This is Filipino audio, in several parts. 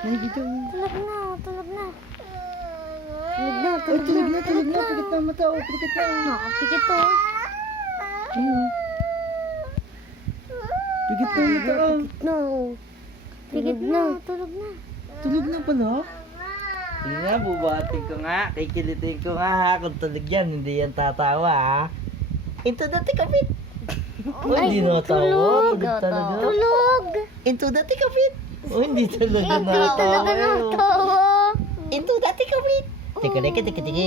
Nakikita mo. Tulog na. Tulog na. Pikit na ang mata. Pikit na. Nakapikit to. Pikit na ang mata. No. Pikit na. Tulog na. Tulog na pala. Hindi nga, bubuhatin ko nga. Kikilitin ko nga ha. Kung tulog yan, hindi yan tatawa ha. Into the thick of it. Oh, hindi natawa. Tulog talaga. Tulog. Into the thick of it. Oh, hindi talaga Hindi natawa. talaga natawa. Into the thick of it. Tiki-tiki, tiki-tiki,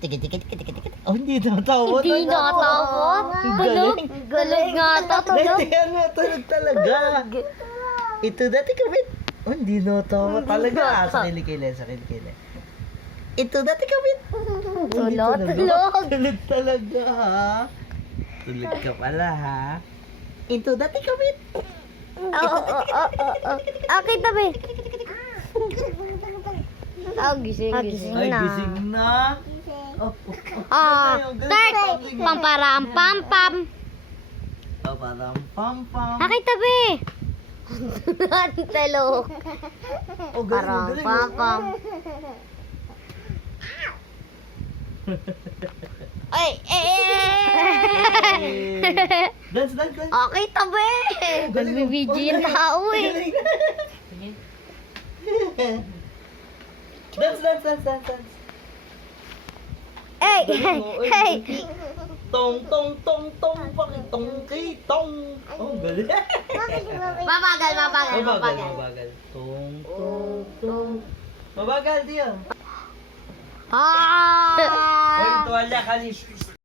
tiki-tiki, tiki-tiki. Oh, hindi natawa. Hindi natawa. Tulog. Tulog nga ata. Tulog. Ano, tulog talaga. Into the thick of it. Oh, hindi natawa talaga. Sa kilikili, sa kilikili. Into the thick of it. Tulog. Tulog. Tulog talaga ha. Tulog ka pala ha. Into the thick of it. Okay, tabi. Gising Ay, na. gising na. Oh, Start. Pamparam pam pam. Parang pam-pam. Okay, tabi. Talok. Oh, Parang pam pam. Ay, Dance, dance, dance. Okay, tabi. Nagbibidyo yung tao eh. Dance, dance, dance, dance, dance. Hey, hey. Tong, tong, tong, tong, pakitong, kitong. Oh, galing. Mabagal, mabagal, Mabagal, mabagal. mabagal. Tong, tong, tong. Mabagal, diyo. Hi! Oy, tuwala, kalis.